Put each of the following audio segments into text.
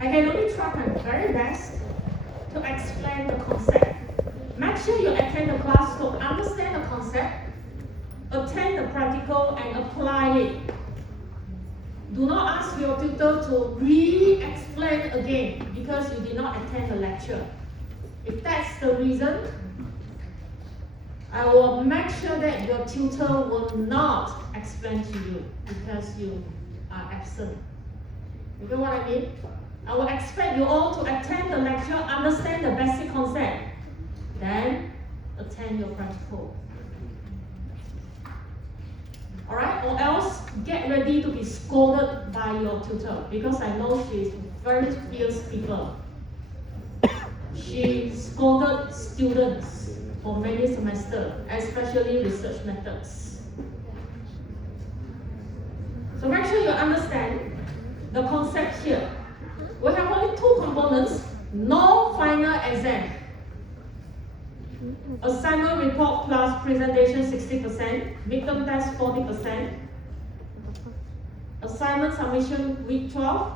I can only try my very best to explain the concept. Make sure you attend the class to understand the concept, attend the practical, and apply it. Do not ask your tutor to re-explain again because you did not attend the lecture. If that's the reason, I will make sure that your tutor will not explain to you because you are absent. You know what I mean? I will expect you all to attend the lecture, understand the basic concept, then attend your practical. Alright, or else get ready to be scolded by your tutor because I know she is very fierce people. She scolded students for many semesters, especially research methods. So make sure you understand the concept here. We have only two components, no final exam. Assignment report plus presentation 60%, midterm test 40%. Assignment submission week 12,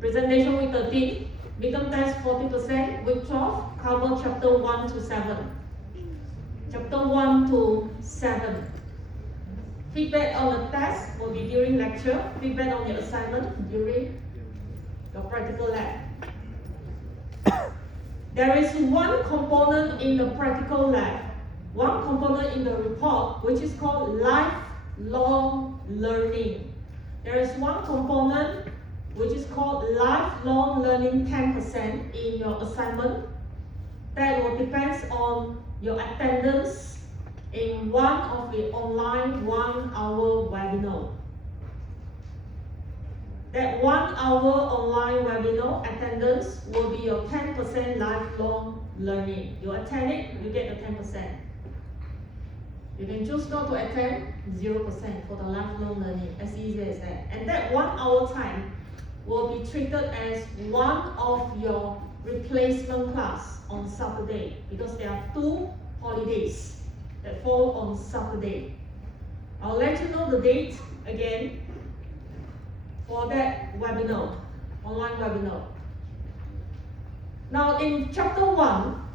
presentation week 13, midterm test 40%, week 12, cover chapter 1 to 7. Chapter 1 to 7. Feedback on the test will be during lecture, feedback on the assignment during your practical lab. There is one component in the practical lab, one component in the report, which is called lifelong learning. There is one component which is called lifelong learning 10% in your assignment. That will depend on your attendance in one of the online 1 hour webinar. That 1 hour online webinar attendance will be your 10% lifelong learning. You attend it, you get the 10%. You can choose not to attend, 0% for the lifelong learning, as easy as that. And that 1 hour time will be treated as one of your replacement class on Saturday because there are 2 holidays that fall on Saturday. I'll let you know the date again for that webinar, online webinar. Now in chapter 1,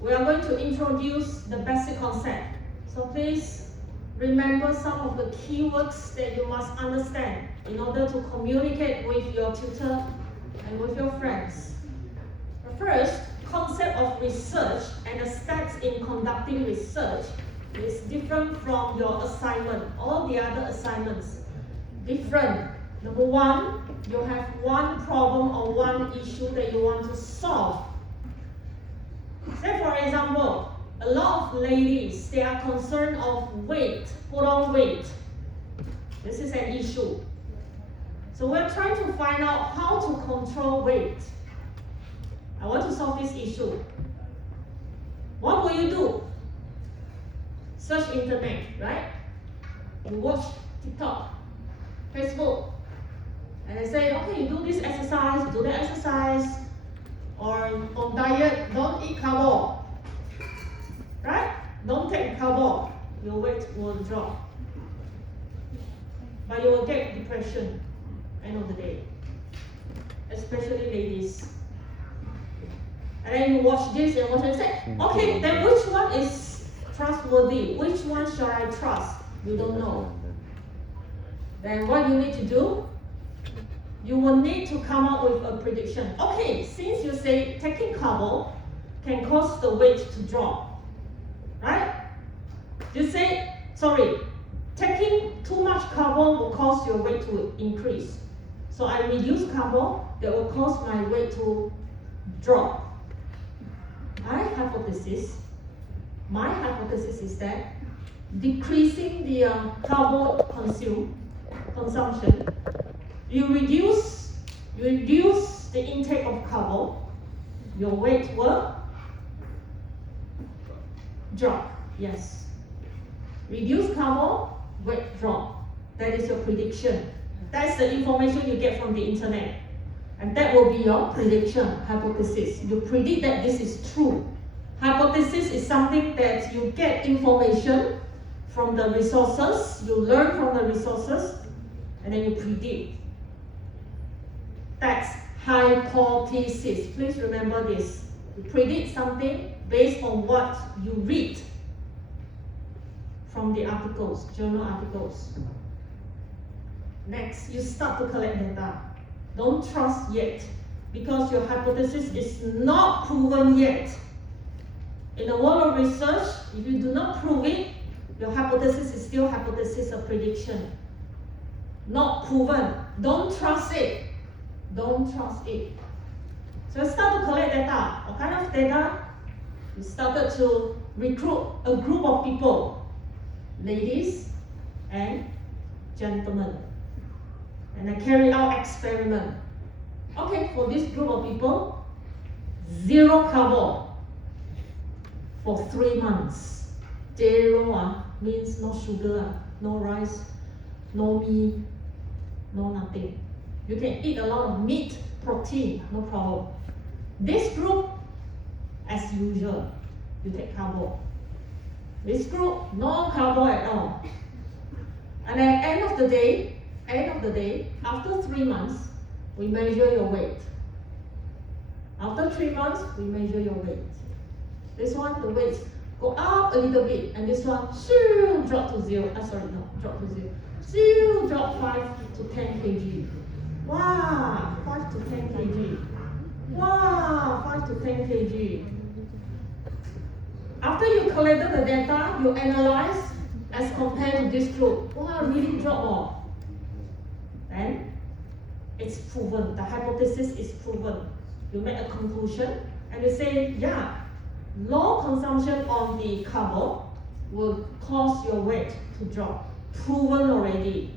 we are going to introduce the basic concept. So please remember some of the keywords that you must understand in order to communicate with your tutor and with your friends. The first, concept of research and the steps in conducting research is different from your assignment, all the other assignments. Different. Number 1, you have one problem or one issue that you want to solve. Say for example, a lot of ladies, they are concerned of weight, put on weight. This is an issue. So we're trying to find out how to control weight. I want to solve this issue. What will you do? Search internet, right? You watch TikTok, Facebook, and they say, okay, you do this exercise, do that exercise, or on diet, don't eat carbo, right? Don't take carbo, your weight will drop. But you will get depression end of the day, especially ladies. And then you watch this and watch and say, okay, then which one is trustworthy? Which one shall I trust? You don't know. Then what you need to do? You will need to come up with a prediction. Okay, since you say taking carbo can cause the weight to drop, right? You say, sorry, taking too much carbo will cause your weight to increase. So I reduce carbo, that will cause my weight to drop. My hypothesis is that decreasing the carbo consumption, you reduce the intake of carbo, your weight will drop. Yes. Reduce carbo, weight drop. That is your prediction. That's the information you get from the internet. And that will be your prediction, hypothesis. You predict that this is true. Hypothesis is something that you get information from the resources, you learn from the resources, and then you predict. That's hypothesis. Please remember this. You predict something based on what you read from the articles, journal articles. Next, you start to collect data. Don't trust yet, because your hypothesis is not proven yet. In the world of research, if you do not prove it, your hypothesis is still hypothesis, a prediction. Not proven. Don't trust it. Don't trust it. So start to collect data. What kind of data? You started to recruit a group of people, ladies and gentlemen. And I carry out experiment. Okay, for this group of people, 0 carbo for 3 months. 0 means no sugar, no rice, no meat, no nothing. You can eat a lot of meat, protein, no problem. This group, as usual, you take carbo. This group, no carbo at all. And at the end of the day, after 3 months, we measure your weight. After 3 months, we measure your weight. This one, the weight go up a little bit, and this one, drop to 0. Drop to 0. Drop 5 to 10 kg. Wow, 5 to 10 kg. Wow, 5 to 10 kg. After you collected the data, you analyze as compared to this group. Wow, really drop off. Then it's proven. The hypothesis is proven. You make a conclusion and you say, yeah, low consumption of the carbo will cause your weight to drop. Proven already.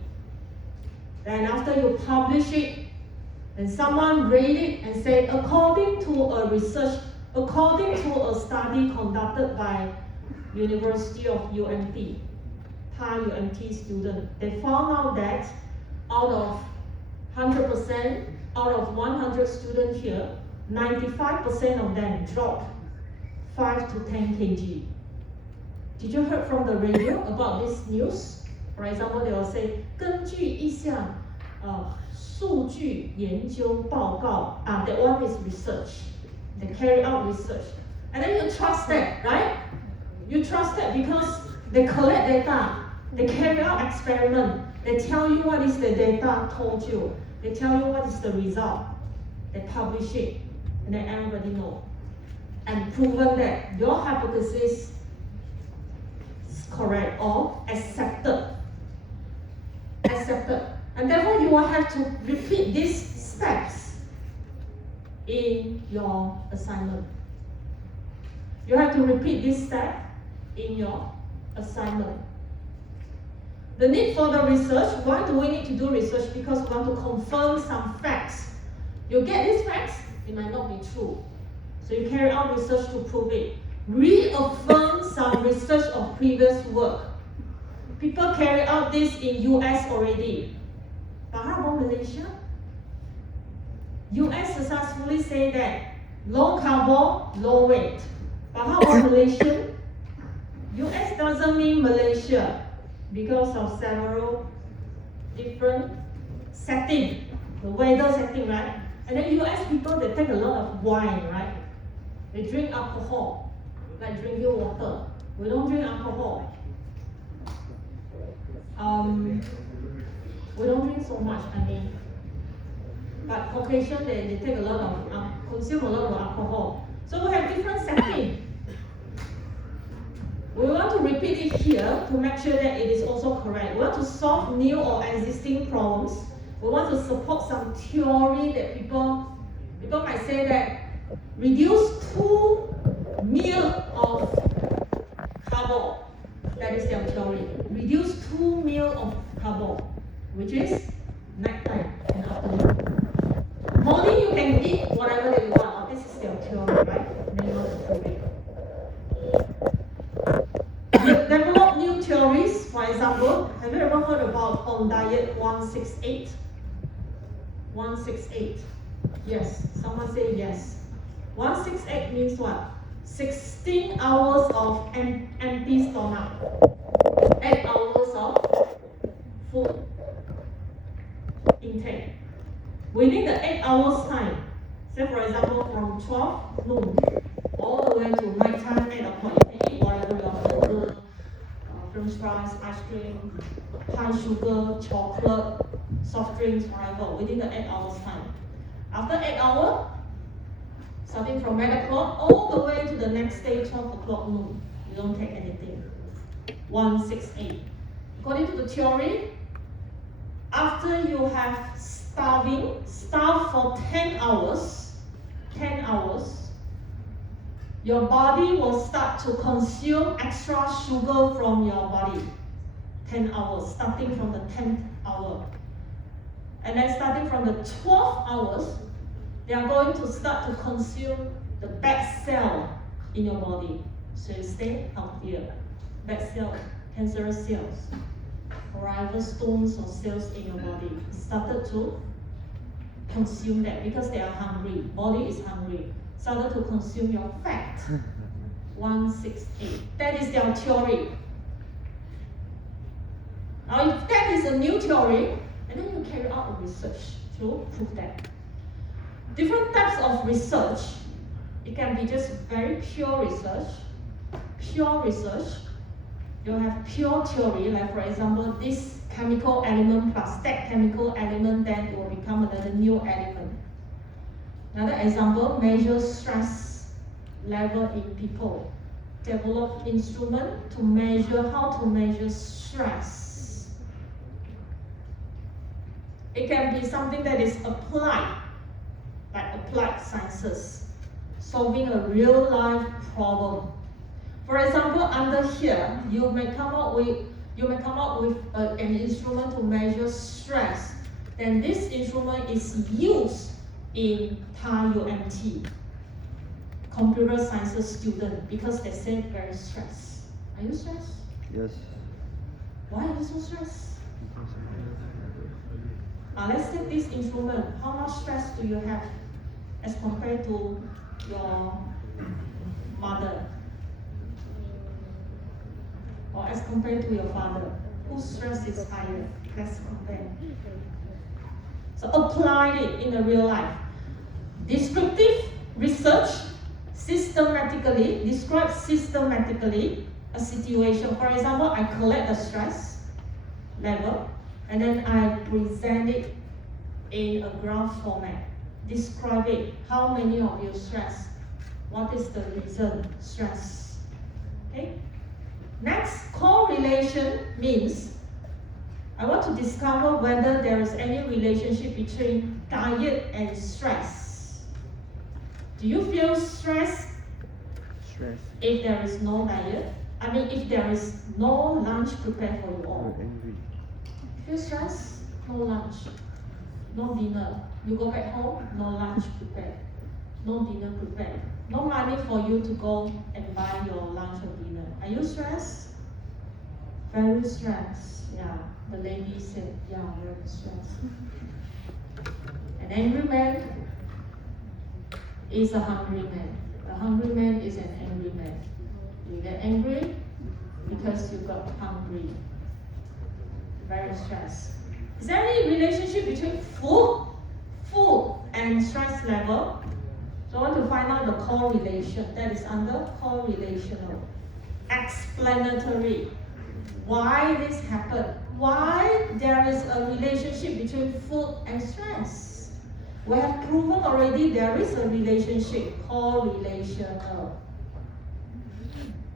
Then after you publish it, and someone read it and say, according to a study conducted by University of UMT, UMT student, they found out that out of 100%, out of 100 students here, 95% of them dropped 5 to 10 kg. Did you hear from the radio about this news? For example, they will say, 根据一项数据研究报告. That one is research. They carry out research. And then you trust that, right? You trust that because they collect data. They carry out experiment. They tell you what is the data told you. They tell you what is the result. They publish it. And then everybody knows. And proven that your hypothesis is correct or accepted. And therefore you will have to repeat these steps in your assignment. You have to repeat this step in your assignment. The need for the research, why do we need to do research? Because we want to confirm some facts. You get these facts, it might not be true. So you carry out research to prove it. Reaffirm some research of previous work. People carry out this in US already. But how about Malaysia? US successfully say that low carbo, low weight. But how about Malaysia? US doesn't mean Malaysia because of several different settings. The weather setting, right? And then US people, they take a lot of wine, right? They drink alcohol, like drinking water. We don't drink alcohol. We don't drink so much, but Caucasian, they take a lot of, consume a lot of alcohol. So we have different settings. We want to repeat it here to make sure that it is also correct. We want to solve new or existing problems. We want to support some theory that people might say that reduce 2 meals of carbo. That is their theory. Reduce 2 meals of carbo, which is nighttime and afternoon. Morning you can eat whatever that you want. This is their theory, right? Then you want to prove it. Develop new theories. For example, have you ever heard about on diet 168? 168. Yes. Someone say yes. 168 means what? 16 hours of empty stomach. 8 hours of food intake. within the 8 hours time, say for example from 12 noon all the way to night time 8 o'clock, you can eat whatever you want, burger, french fries, ice cream, high sugar, chocolate, soft drinks, whatever, within the 8 hours time. After 8 hours, starting from 8 o'clock all the way to the next day 12 o'clock noon, you don't take anything. 168. According to the theory, after you have starved for 10 hours, your body will start to consume extra sugar from your body. 10 hours, starting from the 10th hour. And then starting from the 12 hours, they are going to start to consume the bad cell in your body. So you stay healthier. Bad cell, cancerous cells, arrival stones or cells in your body started to consume that because they are hungry. Body is hungry. Started to consume your fat. 168. That is their theory. Now, if that is a new theory, and then you carry out a research to prove that. Different types of research. It can be just very pure research. Pure research. You have pure theory, like for example, this chemical element plus that chemical element, then it will become another new element. Another example, measure stress level in people. Develop instrument to measure how to measure stress. It can be something that is applied, like applied sciences, solving a real life problem. For example, under here, you may come up with an instrument to measure stress. Then this instrument is used in TAUMT, computer sciences student, because they say very stressed. Are you stressed? Yes. Why are you so stressed? Let's take this instrument. How much stress do you have as compared to your mother? Or as compared to your father? Whose stress is higher? Let's compare. So apply it in the real life. Descriptive research describe systematically a situation. For example, I collect the stress level and then I present it in a graph format. Describe it. How many of you stress? What is the reason? Stress. Okay? Next, correlation means I want to discover whether there is any relationship between diet and stress. Do you feel stress? If there is no diet? I mean, if there is no lunch prepared for you all. Feel stress? No lunch. No dinner. You go back home, no lunch prepared. No dinner prepared. No money for you to go and buy your lunch or dinner. Are you stressed? Very stressed. Yeah. The lady said, yeah, very stressed. An angry man is a hungry man. A hungry man is an angry man. You get angry because you got hungry. Very stressed. Is there any relationship between food and stress level? So I want to find out the correlation. That is under correlational. Explanatory. Why this happened? Why there is a relationship between food and stress? We have proven already there is a relationship, correlational.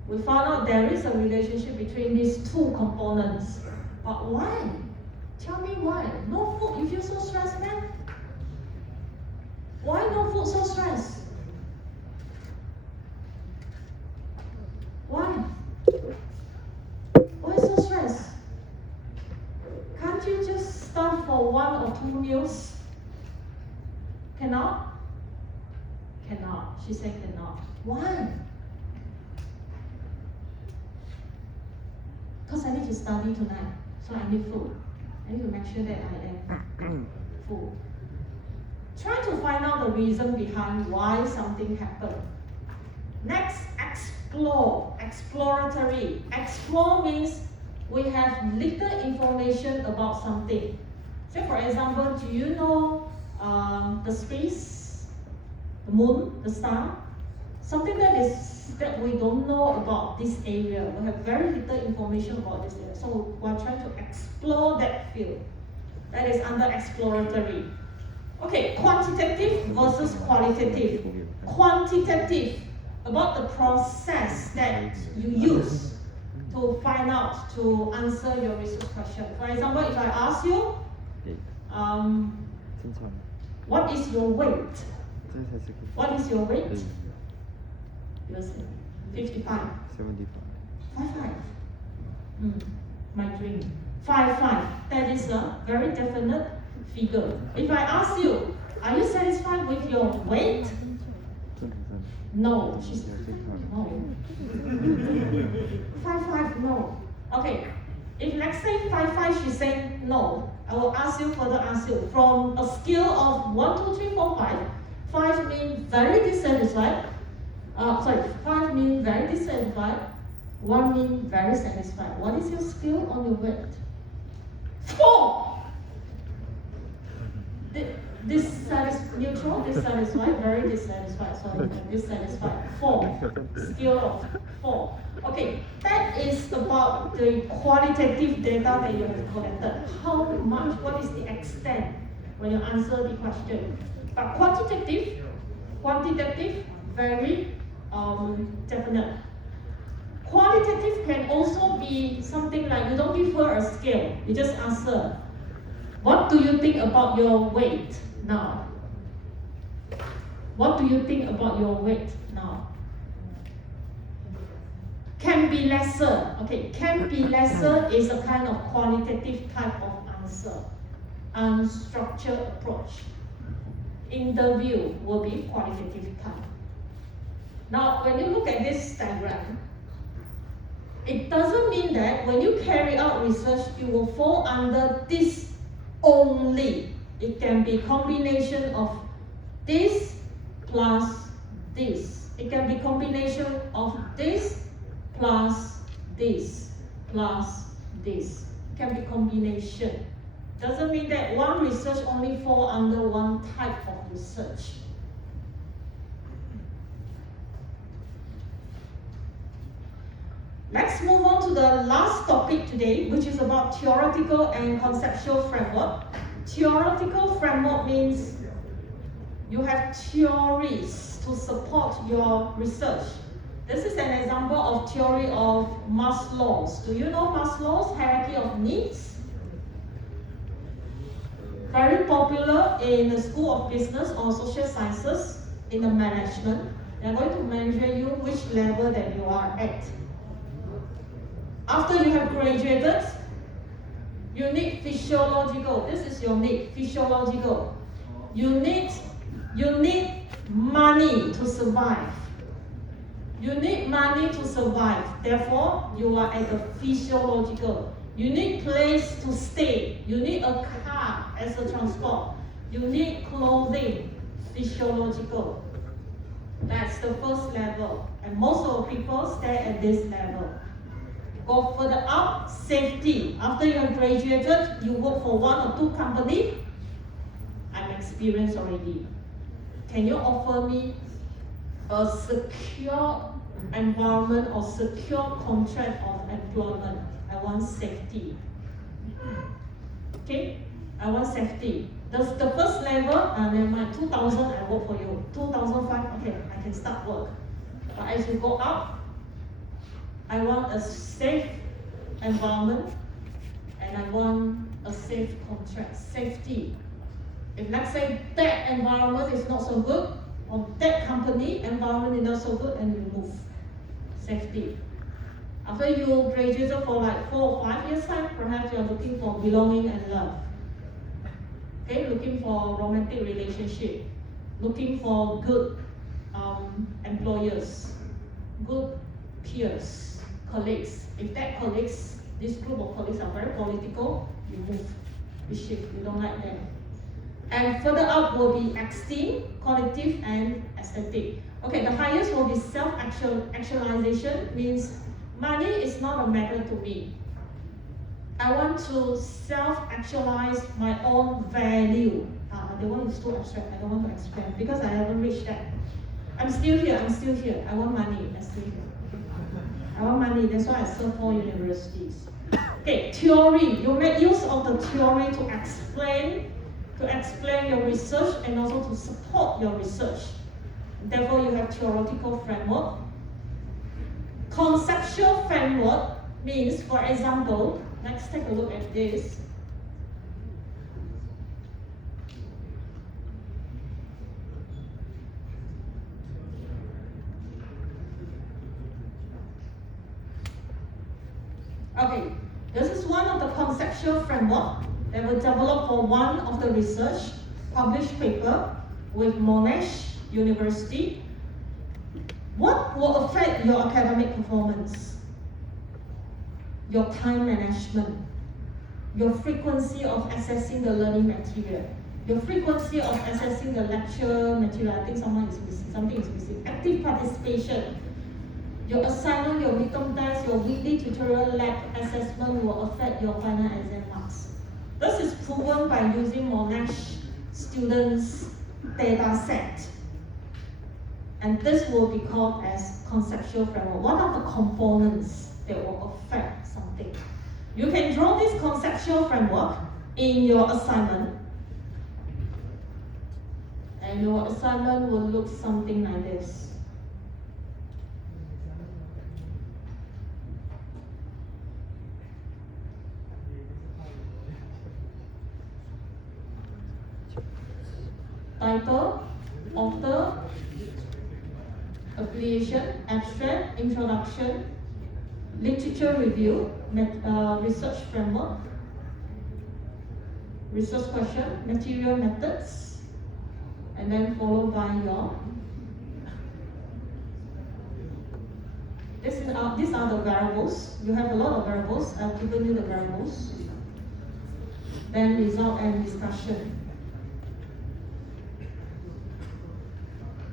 We found out there is a relationship between these two components. But why? Tell me why. No food, you feel so stressed, man? Why no food so stressed? Why? Why so stressed? Can't you just stop for 1 or 2 meals? Cannot? Cannot. She said cannot. Why? Because I need to study tonight. So I need food. I need to make sure that I am full. Try to find out the reason behind why something happened. Next, explore. Exploratory. Explore means we have little information about something. So for example, do you know the space, the moon, the star, something that we don't know about this area. We have very little information about this area. So we're trying to explore that field. That is under exploratory. Okay, quantitative versus qualitative. Quantitative, about the process that you use to find out, to answer your research question. For example, if I ask you, what is your weight? What is your weight? You say 55. 75. 55. My dream. 55. That is a very definite figure. If I ask you, are you satisfied with your weight? No. She's no. 55, no. Okay. If let's say 55, she's saying no. I will ask you further. Ask you from a scale of 1, 2, 3, 4, 5. 5 means very dissatisfied. 5 means very dissatisfied. 1 means very satisfied. What is your scale on your weight? 4. Neutral, dissatisfied, very dissatisfied. Sorry, dissatisfied. 4. Scale of 4. Okay, that is about the qualitative data that you have collected. How much? What is the extent when you answer the question? But quantitative, very definite. Qualitative can also be something like you don't give her a scale, you just ask her, what do you think about your weight now? What do you think about your weight now? Can be lesser. Okay, can be lesser is a kind of qualitative type of answer. Unstructured approach. Interview will be qualitative type. Now, when you look at this diagram, it doesn't mean that when you carry out research, you will fall under this only. It can be combination of this plus this. It can be combination of this plus this plus this. It can be combination. Doesn't mean that one research only fall under one type of research. Let's move on to the last topic today, which is about theoretical and conceptual framework. Theoretical framework means you have theories to support your research. This is an example of theory of Maslow's. Do you know Maslow's hierarchy of needs? Very popular in the School of Business or Social Sciences in the management. They are going to measure you which level that you are at. After you have graduated, you need physiological. This is your need, physiological. You need money to survive. You need money to survive. Therefore, you are at the physiological. You need place to stay. You need a car as a transport. You need clothing, physiological. That's the first level. And most of the people stay at this level. Go further up, safety. After you have graduated, you work for 1 or 2 companies. I'm experienced already. Can you offer me a secure environment or secure contract of employment? I want safety. Okay? I want safety. The first level, never mind, 2,000 I work for you. 2,005, okay, I can start work. But as you go up, I want a safe environment and I want a safe contract, safety. If let's say that environment is not so good, or that company environment is not so good, and you move. Safety. After you graduated for like 4 or 5 years time, perhaps you are looking for belonging and love. Okay, looking for romantic relationship, looking for good employers, good peers, colleagues. If that colleagues, this group of colleagues are very political, you move, you shift, you don't like them. And further up will be esteem, collective, and aesthetic. Okay, the highest will be self-actualization, means money is not a matter to me. I want to self-actualize my own value. that one is too abstract. I don't want to explain because I haven't reached that. I'm still here. I want money. I'm still here. I want money. That's why I serve 4 universities. Okay, theory. You make use of the theory to explain your research and also to support your research. Therefore, you have theoretical framework. Conceptual framework means, for example, let's take a look at this. Okay, this is one of the conceptual framework that was developed for one of the research published paper with Monash University. What will affect your academic performance? Your time management, your frequency of accessing the learning material, your frequency of accessing the lecture material. I think something is missing. Active participation. Your assignment, your midterm test, your weekly tutorial lab assessment will affect your final exam marks. This is proven by using Monash students' data set. And this will be called as conceptual framework. What are the components that will affect something? You can draw this conceptual framework in your assignment. And your assignment will look something like this. Title, author, affiliation, abstract, introduction, literature review, research framework, research question, material methods, and then followed by your. These are the variables. You have a lot of variables. I've given you the variables. Then result and discussion.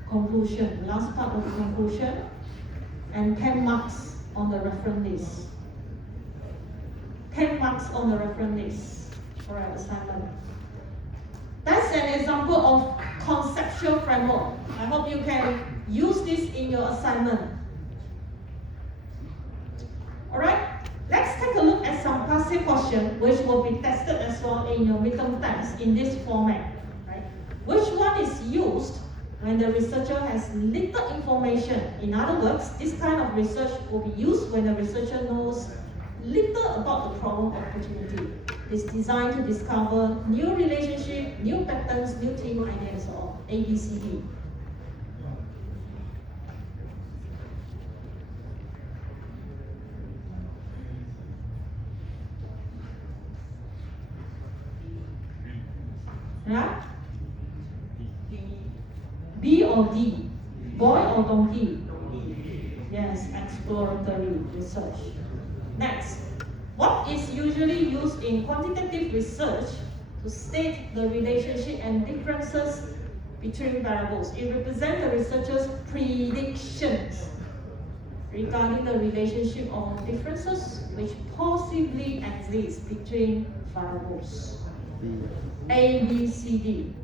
Conclusion, last part of the conclusion, and 10 marks on the reference list. 10 marks on the reference list for an assignment. That's an example of conceptual framework. I hope you can use this in your assignment. Alright, let's take a look at some passive questions which will be tested as well in your midterm test in this format. Right? Which one is used when the researcher has little information? In other words, this kind of research will be used when the researcher knows little about the problem opportunity. It's designed to discover new relationship, new patterns, new team ideas, or ABCD. Yeah? B or D? Boy or donkey? Yes, exploratory research. Next, what is usually used in quantitative research to state the relationship and differences between variables? It represents the researcher's predictions regarding the relationship or differences which possibly exist between variables. A, B, C, D.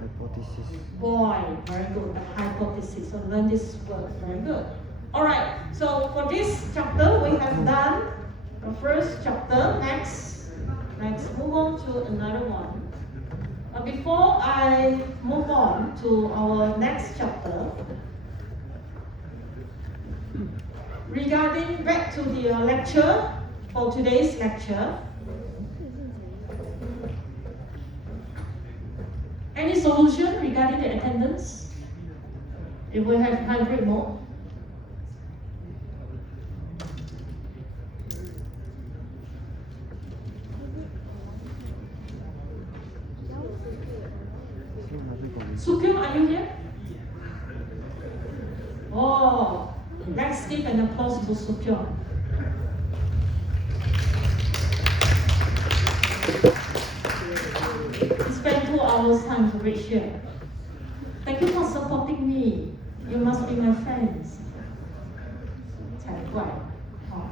Hypothesis. Boy, very good. The hypothesis. So learn this word. Very good. All right. So for this chapter, we have done the first chapter. Next, move on to another one. Before I move on to our next chapter, regarding back to the lecture for today's lecture. Any solution regarding the attendance? If we have hybrid mode? Sukyung, are you here? Oh, let's give an applause to Sukyung. Spend 2 hours time to reach here. Thank you for supporting me. You must be my friends. 才怪，好。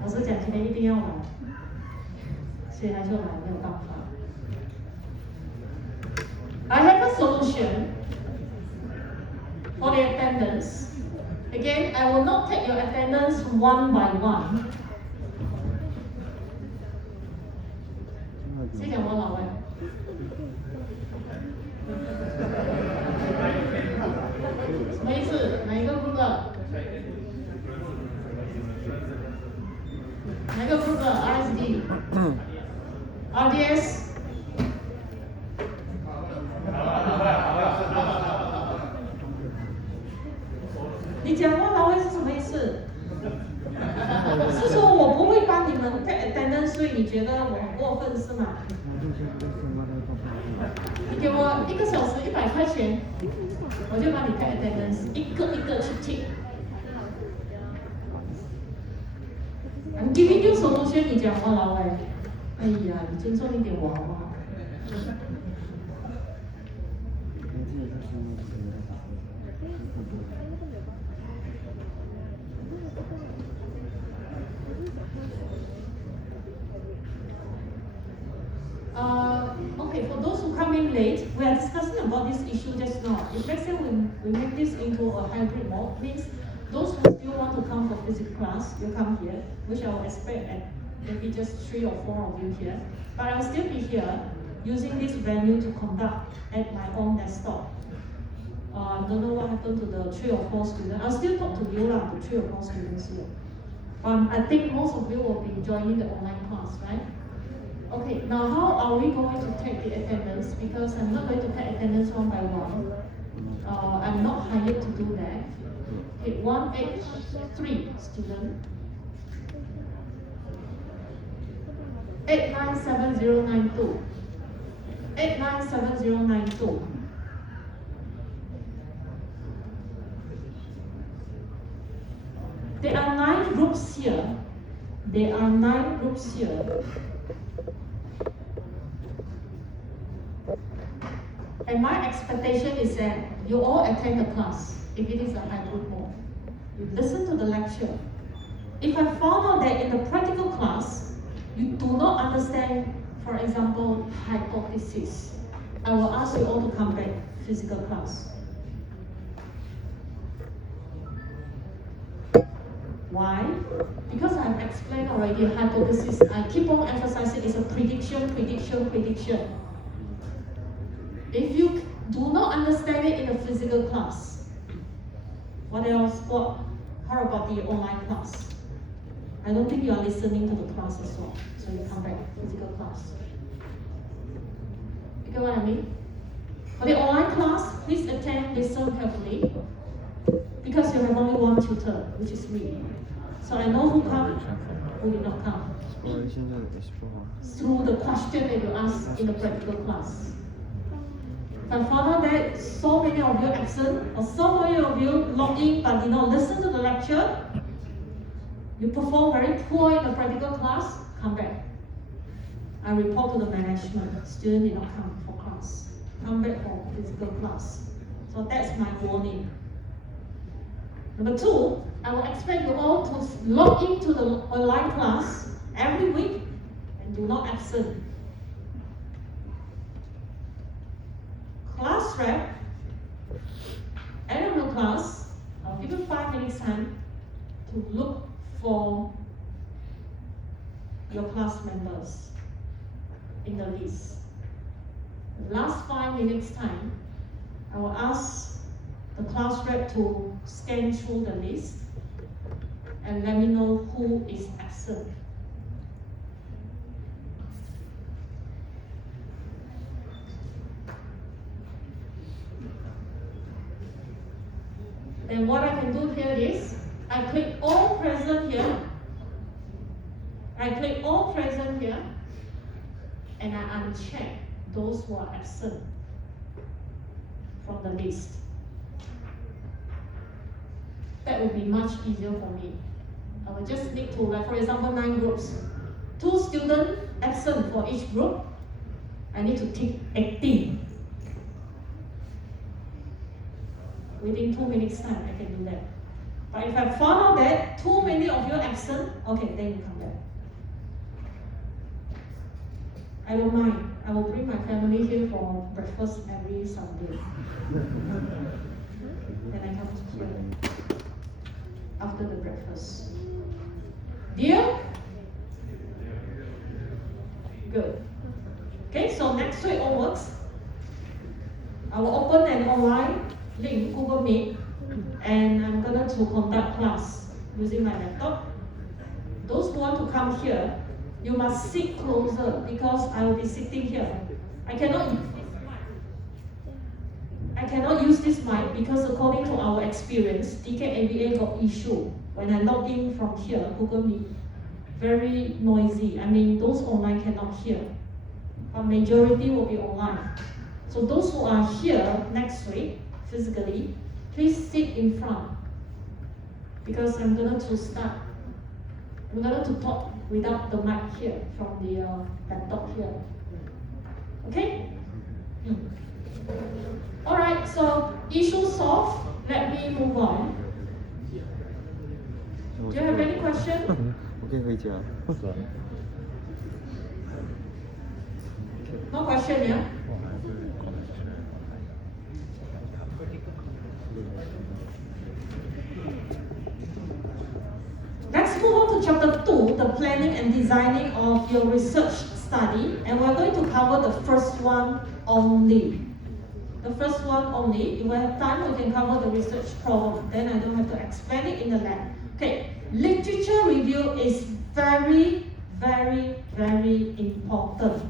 老师讲今天一定要来，所以他就来，没有办法。solution for the attendance. Again, I will not take your attendance one by one. 先讲我老外。什么意思？哪一个 group 的？哪个 group 的 RSD？ RDS？ 你讲话老外是什么意思？是说我不会帮你们 take attendance， 所以你觉得我很过分是吗？你给我1个小时100块钱，我就帮你 take attendance， 一个一个去 tick。I'm giving you solution， 你讲话老外，哎呀，你尊重一点我好不好？Okay, for those who come in late, we are discussing about this issue just now. If let's say we make this into a hybrid mode, means those who still want to come for physics class, you come here, which I will expect at maybe just 3 or 4 of you here. But I will still be here using this venue to conduct at my own desktop. I don't know what happened to the 3 or 4 students. I'll still talk to you, the 3 or 4 students here. I think most of you will be joining the online class, right? Okay, now how are we going to take the attendance? Because I'm not going to take attendance one by one. I'm not hired to do that. Okay, 183 student. 897092. 897092. There are 9 groups here. There are 9 groups here. And my expectation is that you all attend the class, if it is a hybrid mode. You listen to the lecture. If I found out that in the practical class, you do not understand, for example, hypothesis, I will ask you all to come back physical class. Why? Because I've explained already hypothesis. I keep on emphasizing it's a prediction, prediction, prediction. If you do not understand it in the physical class, what else? How about the online class? I don't think you are listening to the class as well. So you come back physical class. You get what I mean? For the online class, please attend, listen carefully. Because you have only one tutor, which is me. So I know who come, who did not come. Through the question that you ask in the practical class. If I found out that so many of you absent, or so many of you log in but did not listen to the lecture, you perform very poor in the practical class, come back. I report to the management, student did not come for class. Come back for physical class. So that's my warning. Number 2, I will expect you all to log into the online class every week and do not absent. Class rep, annual class, I'll give you 5 minutes time to look for your class members in the list. The last 5 minutes time, I will ask the class rep to scan through the list and let me know who is absent. Then what I can do here is, I click all present here. I click all present here, and I uncheck those who are absent from the list. That would be much easier for me. I will just need to, like for example, 9 groups. 2 students absent for each group. I need to tick 18. Within 2 minutes time, I can do that. But if I found out that too many of you are absent, okay, then you come back. I don't mind. I will bring my family here for breakfast every Sunday. Then I come here after the breakfast. Deal? Good. Okay, so next week onwards, I will open an online link, Google Meet, and I'm going to conduct class using my laptop. Those who want to come here, you must sit closer because I will be sitting here. I cannot use this mic because according to our experience, DKABA got issue when I log in from here, Google Meet. Very noisy. I mean, those online cannot hear. But majority will be online. So those who are here next week, physically, please sit in front. Because I'm going to start. I'm going to talk without the mic here from the laptop here. Okay? Alright, so issue solved. Let me move on. Do you have any question? 我可以回家。 No question, yeah? Let's move on to chapter 2, the planning and designing of your research study. And we're going to cover the first one only. The first one only. If we have time, we can cover the research problem. Then I don't have to explain it in the lab. Okay, literature review is very, very, very important.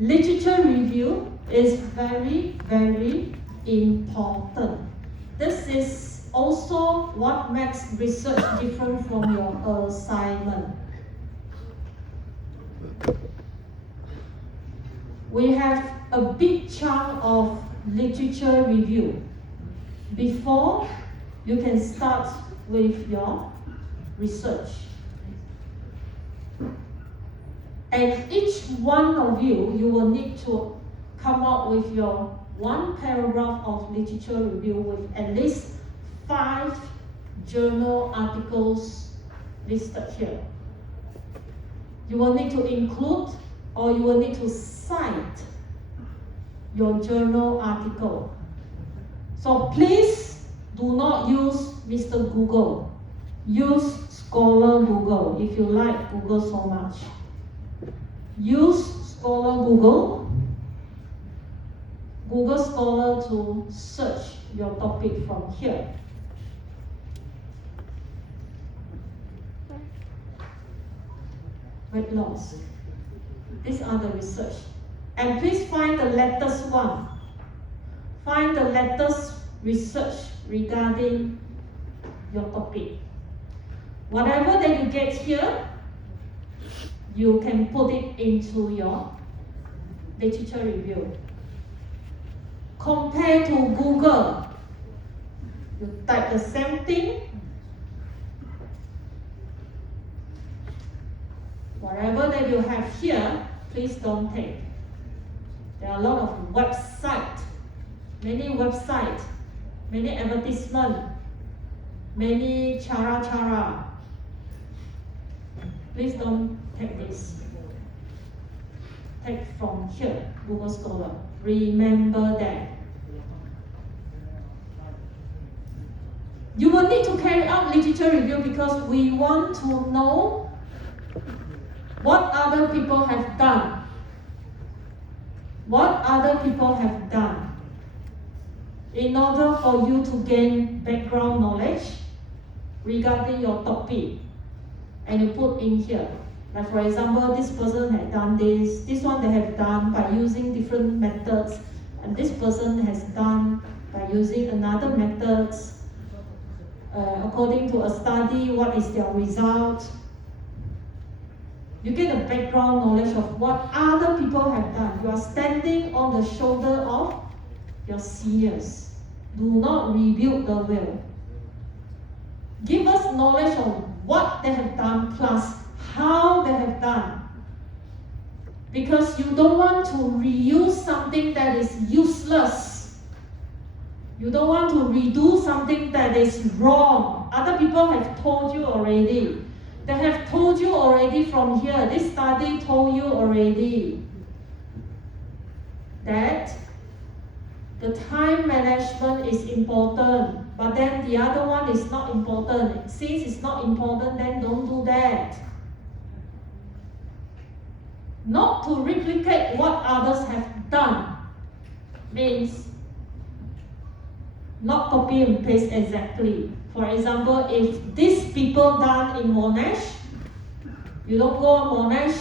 Literature review is very, very important. This is also what makes research different from your assignment. We have a big chunk of literature review before you can start with your research. And each one of you will need to come up with your one paragraph of literature review with at least 5 journal articles listed here. You will need to include or you will need to cite your journal article. So please do not use Mr. Google. Use Scholar Google if you like Google so much. Use Scholar Google, Google Scholar to search your topic from here. Weight loss. These are the research. And please find the latest one. Find the latest research regarding your topic. Whatever that you get here, you can put it into your literature review. Compare to Google. You type the same thing. Whatever that you have here, please don't take. There are a lot of websites, many advertisements, many chara. Please don't take this. Take from here, Google Scholar. Remember that. You will need to carry out literature review because we want to know what other people have done. What other people have done. In order for you to gain background knowledge regarding your topic. And you put in here. Like for example, this person had done this one they have done by using different methods, and this person has done by using another methods. According to a study, what is their result? You get a background knowledge of what other people have done. You are standing on the shoulder of your seniors. Do not rebuild the wheel. Give us knowledge of what they have done plus how they have done. Because you don't want to reuse something that is useless. You don't want to redo something that is wrong. Other people have told you already. They have told you already from here. This study told you already. that the time management is important, but then the other one is not important. Since it's not important, then don't do that. Not to replicate what others have done means not copy and paste exactly. For example, if these people done in Monash, you don't go on Monash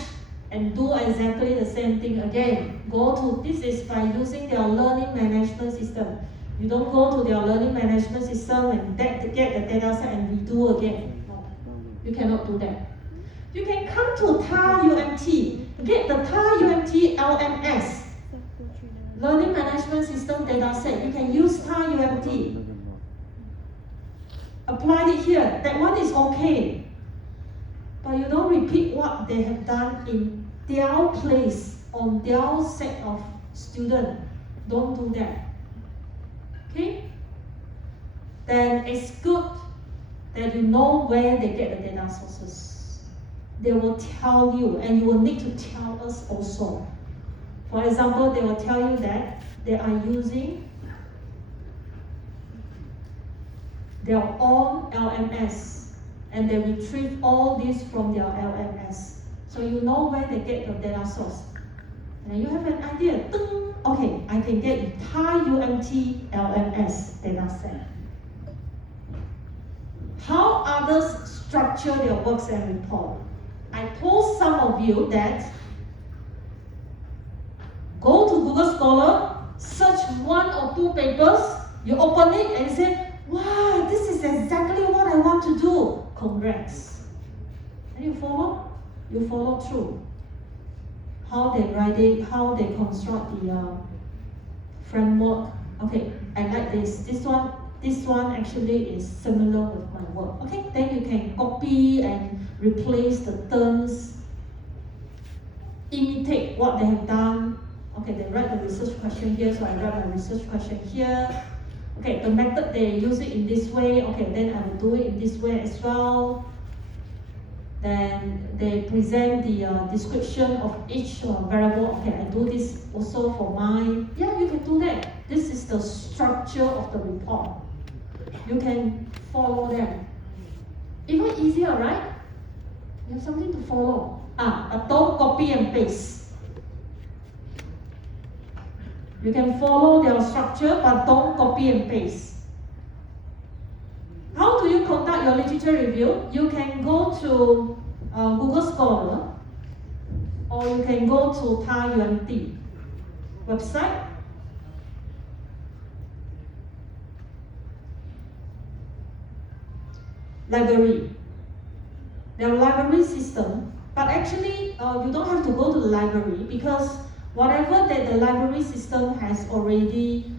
and do exactly the same thing again. This is by using their learning management system. You don't go to their learning management system and get the data set and redo again. No, you cannot do that. You can come to TAR UMT, get the TAR UMT LMS, learning management system data set. You can use TAR UMT. Apply it here. That one is okay. But you don't repeat what they have done in their place, on their set of students. Don't do that. Okay? Then it's good that you know where they get the data sources. They will tell you, and you will need to tell us also. For example, they will tell you that they are using their own LMS, and they retrieve all this from their LMS. So you know where they get the data source. And you have an idea. Okay, I can get entire UMT LMS data set. How others structure their works and report. I told some of you that go to Google Scholar, search one or two papers, you open it and say, wow, this is exactly what I want to do. Congrats. And you follow through. How they write it, how they construct the framework. Okay, I like this. This one actually is similar with my work. Okay, then you can copy and replace the terms, imitate what they have done. Okay, they write the research question here, so I write my research question here. Okay, the method they use it in this way. Okay, then I will do it in this way as well. Then they present the description of each variable. Okay, I do this also for mine. Yeah, you can do that. This is the structure of the report. You can follow them. Even easier, right? You have something to follow. But don't copy and paste. You can follow their structure, but don't copy and paste. How do you conduct your literature review? You can go to Google Scholar, or you can go to TAR UMT website. Library. Their library system, but actually you don't have to go to the library, because whatever that the library system has already,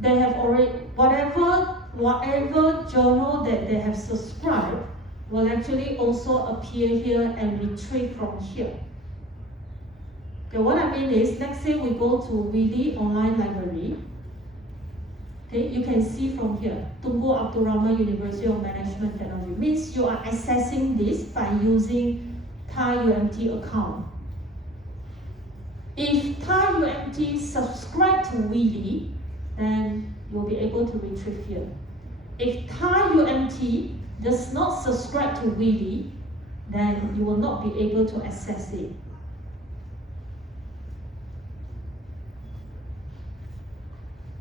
they have already, whatever journal that they have subscribed will actually also appear here and retrieve from here. Okay, what I mean is, let's say we go to Willy Online Library. Okay, you can see from here, Tunku Abdul Rahman University of Management Technology. Means you are accessing this by using TAR UMT account. If TAR UMT subscribe to Willy, then you'll be able to retrieve here. If TAR UMT does not subscribe to Willy, then you will not be able to access it.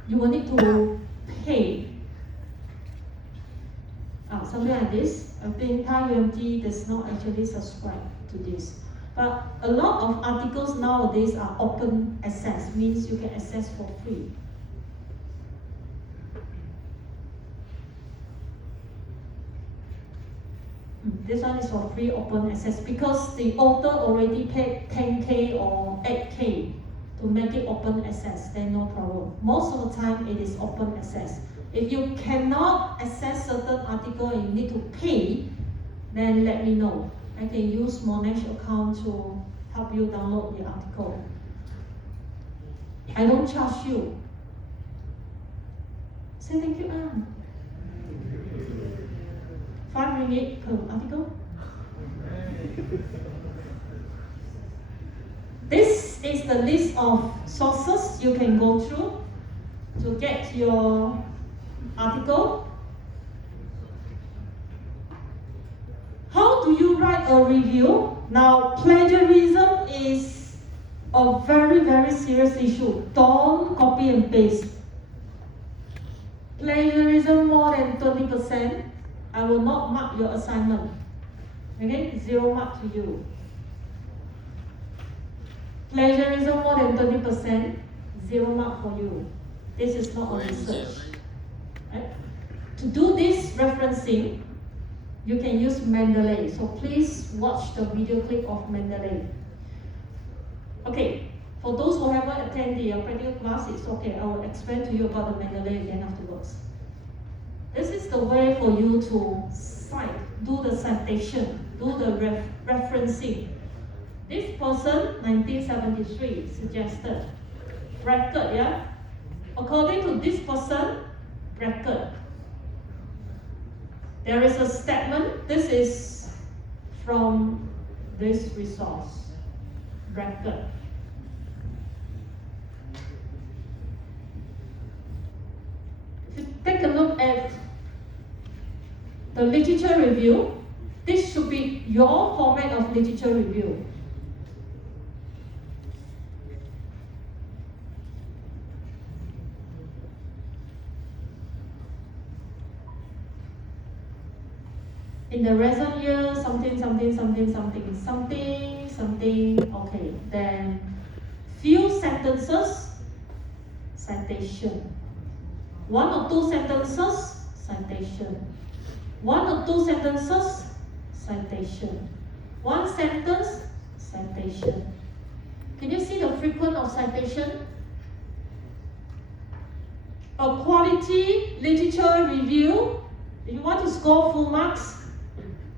You will need to pay. Something like this. I think TAR UMT does not actually subscribe to this. But a lot of articles nowadays are open access, means you can access for free. This one is for free open access because the author already paid 10K or 8K to make it open access, then no problem. Most of the time it is open access. If you cannot access certain article and you need to pay, then let me know. I can use Monash account to help you download the article. I don't charge you. Say thank you, Anne. 5 ringgit per article. This is the list of sources you can go through to get your article. How do you write a review? Now, plagiarism is a very, very serious issue. Don't copy and paste. Plagiarism more than 20%, I will not mark your assignment. Okay, 0 mark to you. Plagiarism more than 20%, 0 mark for you. This is not a research. Right? To do this referencing, you can use Mendeley. So please watch the video clip of Mendeley. Okay, for those who haven't attended the practical class, it's okay. I will explain to you about the Mendeley again afterwards. This is the way for you to cite, do the citation, do the referencing. This person, 1973, suggested record, yeah? According to this person, record. There is a statement, this is from this resource, record. If you take a look at the literature review, this should be your format of literature review. In the recent year, something, okay. Then few sentences, citation. 1 or 2 sentences, citation. 1 or 2 sentences, citation. 1 sentence, citation. Can you see the frequency of citation? A quality literature review, if you want to score full marks,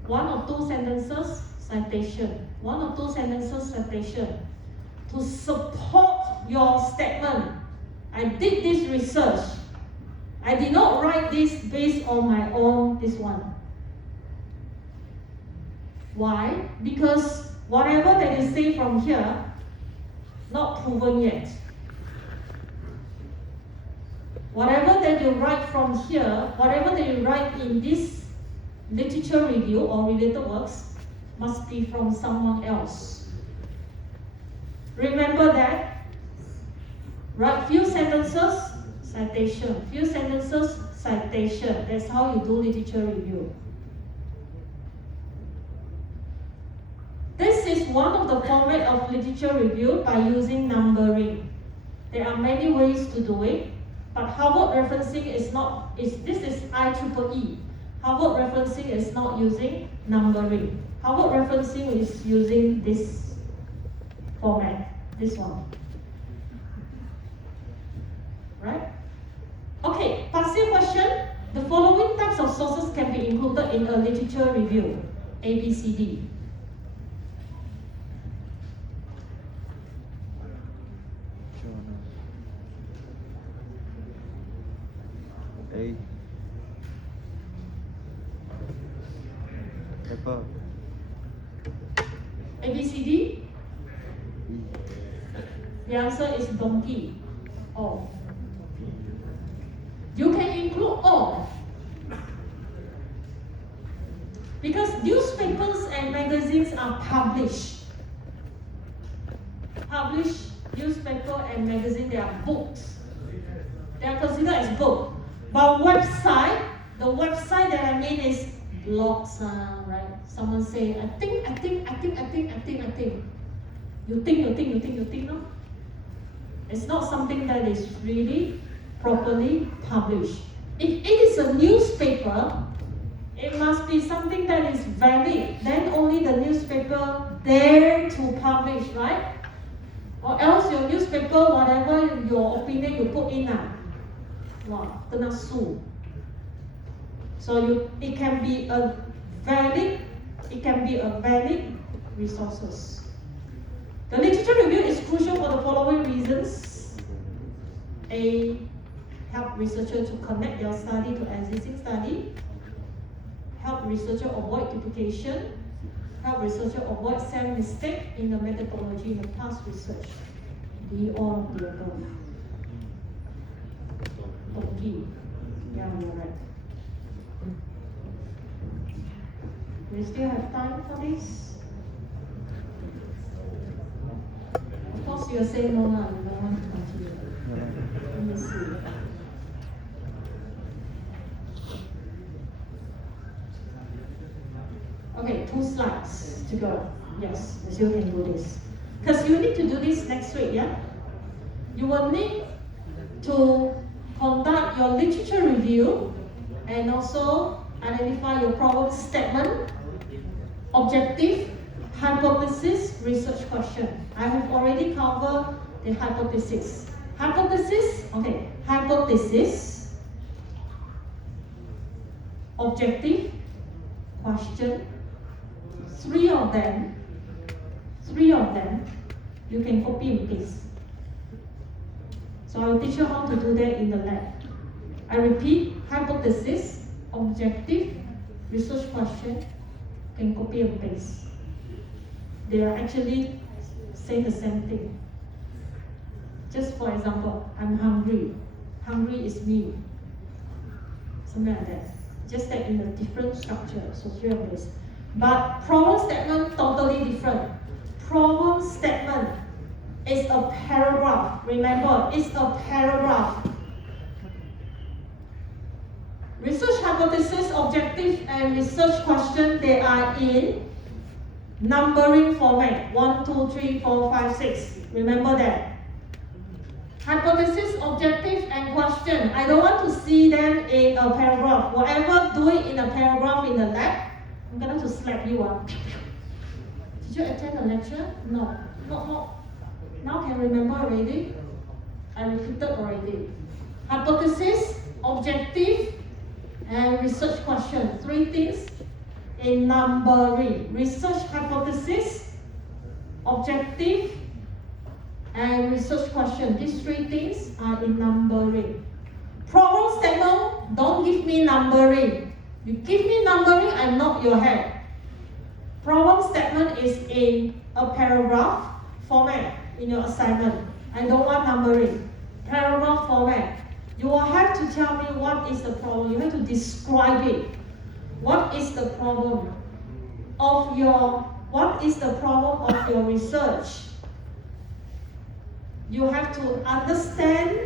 1 or 2 sentences, citation. 1 or 2 sentences, citation. To support your statement, I did this research. I did not write this based on my own, this one. Why? Because whatever that you say from here, not proven yet. Whatever that you write from here, whatever that you write in this literature review or related works must be from someone else. Remember that. Write few sentences, citation. Few sentences, citation. That's how you do literature review. This is one of the format of literature review by using numbering. There are many ways to do it, but Harvard referencing is not. This is IEEE. Harvard referencing is not using numbering. Harvard referencing is using this format, this one. Right? Okay, passive question. The following types of sources can be included in a literature review. A, B, C, D. A. Apple. A, B, C, D? The answer is donkey. All. You can include all. Because newspapers and magazines are published. Published newspaper and magazine, they are books. They are considered as book. But website, the website that I mean is blogs, right? Someone say, I think. You think, no? It's not something that is really properly published. If it is a newspaper, it must be something that is valid. Then only the newspaper dare to publish, right? Or else your newspaper, whatever your opinion you put in, kena sue. So it can be a valid resources. The literature review is crucial for the following reasons. A, help researcher to connect their study to existing study. Help researcher avoid duplication. help researcher avoid same mistake in the methodology in the past research. D, all of the above. Donkey. Yeah, you're right. We still have time for this? Of course, you're saying no, you don't want to continue. Let me see. Okay, 2 slides to go. Yes, you can do this. Because you need to do this next week, yeah? You will need to conduct your literature review and also identify your problem statement, objective, hypothesis, research question. I have already covered the hypothesis. Hypothesis, okay, hypothesis, objective, question. Three of them, you can copy and paste. So I will teach you how to do that in the lab. I repeat, hypothesis, objective, research question, can copy and paste. They are actually saying the same thing. Just for example, I'm hungry. Hungry is me. Something like that. Just that in a different structure, so 3 of this. But problem statement, totally different. Problem statement is a paragraph. Remember, it's a paragraph. Research hypothesis, objective, and research question, they are in numbering format. 1, 2, 3, 4, 5, 6. Remember that. Hypothesis, objective, and question. I don't want to see them in a paragraph. Whatever, do it in a paragraph in the lab. I'm going to slap you up. Did you attend the lecture? No. Now can remember already? I repeated already. Hypothesis, objective, and research question. 3 things in numbering. Research hypothesis, objective, and research question. These 3 things are in numbering. Problem statement, don't give me numbering. You give me numbering, I knock your head. Problem statement is in a paragraph format in your assignment. I don't want numbering. Paragraph format. You will have to tell me what is the problem. You have to describe it. What is the problem of your research? You have to understand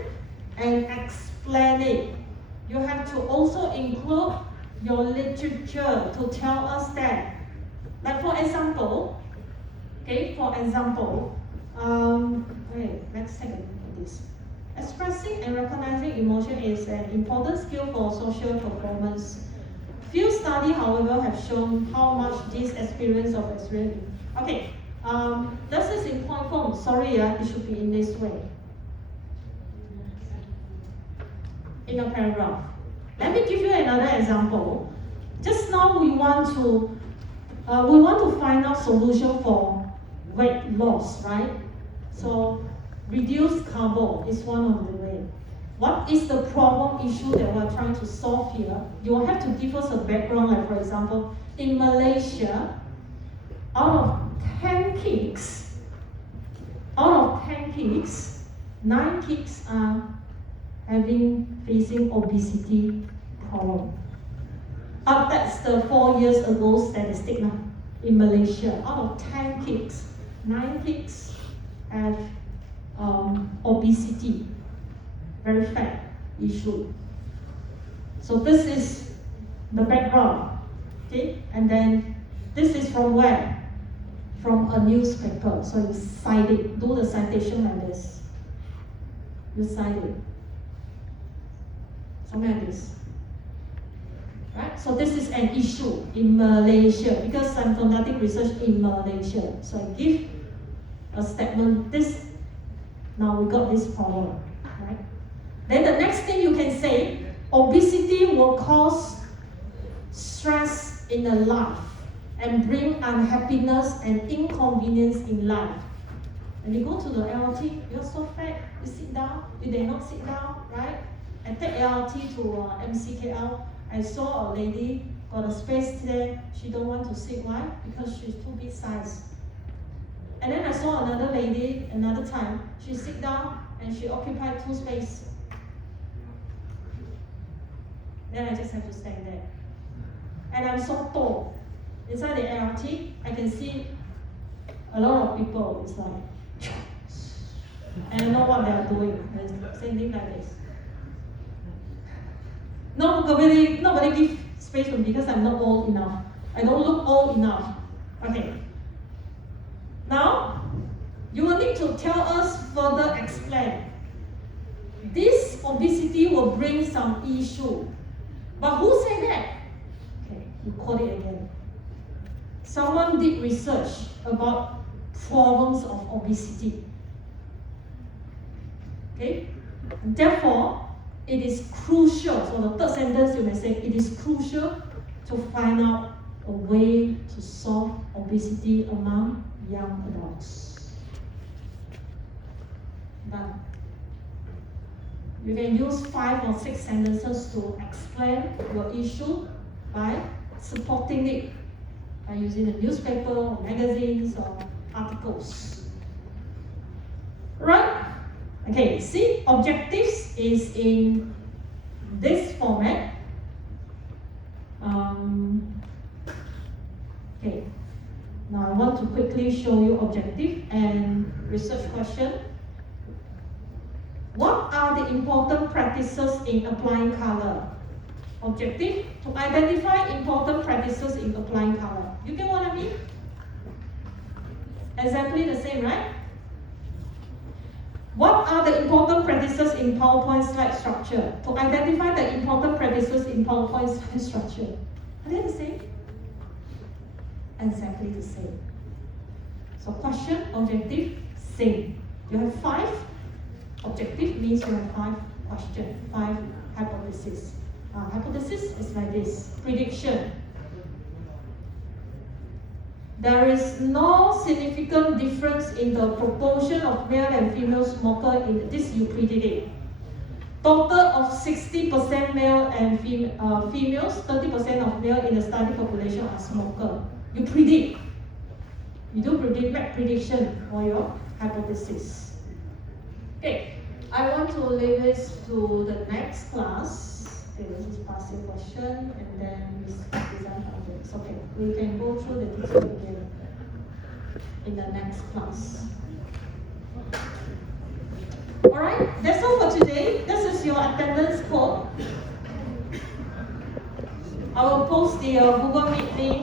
and explain it. You have to also include your literature to tell us that. Like for example, let's take a look at this. Expressing and recognizing emotion is an important skill for social performance. Few studies, however, have shown how much this experience. Okay, this is in point form. Sorry, it should be in this way. In a paragraph. Let me give you another example. Just now we want to find out solution for weight loss, right? So reduce carbo is one of the way. What is the problem issue that we're trying to solve here? You will have to give us a background, like for example, in Malaysia, out of 10 kids, 9 kids are facing obesity problem. That's the 4 years ago statistic now. In Malaysia, out of 10 kids, 9 kids have obesity, very fat issue. So this is the background, okay? And then this is from where? From a newspaper. So you cite it, do the citation like this. You cite it. Something like this. Right? So this is an issue in Malaysia because I'm conducting research in Malaysia. So I give a statement, now we got this problem, right? Then the next thing you can say, obesity will cause stress in the life and bring unhappiness and inconvenience in life. When you go to the LRT, you're so fat, you sit down, you dare not sit down, right? I take LRT to MCKL. I saw a lady for the space there, she don't want to sit. Why? Because she's too big size. And then I saw another lady another time. She sit down and she occupied 2 space. Then I just have to stand there. And I'm so tall. Inside the LRT, I can see a lot of people. It's like, and I know what they are doing. Same thing like this. Nobody give space to me because I'm not old enough. I don't look old enough. Okay. Now, you will need to tell us further explain. This obesity will bring some issue. But who said that? Okay, you quote it again. Someone did research about problems of obesity. Okay? Therefore, it is crucial, so the third sentence you may say, it is crucial to find out a way to solve obesity among young adults. Done. You can use 5 or 6 sentences to explain your issue by supporting it by using a newspaper or magazines or articles. Right? Okay, see, objectives is in this format. Okay, now I want to quickly show you objective and research question. What are the important practices in applying color? Objective, to identify important practices in applying color. You get what I mean? Exactly the same, right? What are the important practices in PowerPoint slide structure? To identify the important practices in PowerPoint slide structure. Are they the same? Exactly the same. So question, objective, same. You have 5. Objective means you have 5 questions, 5 hypotheses. Hypothesis is like this, prediction. There is no significant difference in the proportion of male and female smoker in this, you predict it. Total of 60% male and females, 30% of male in the study population are smoker. You predict. You do make prediction for your hypothesis. Okay, I want to leave this to the next class. Okay, this is past year question, and then this design projects. Okay, we can go through the detail again in the next class. Alright, that's all for today. This is your attendance code. I will post the Google Meet link.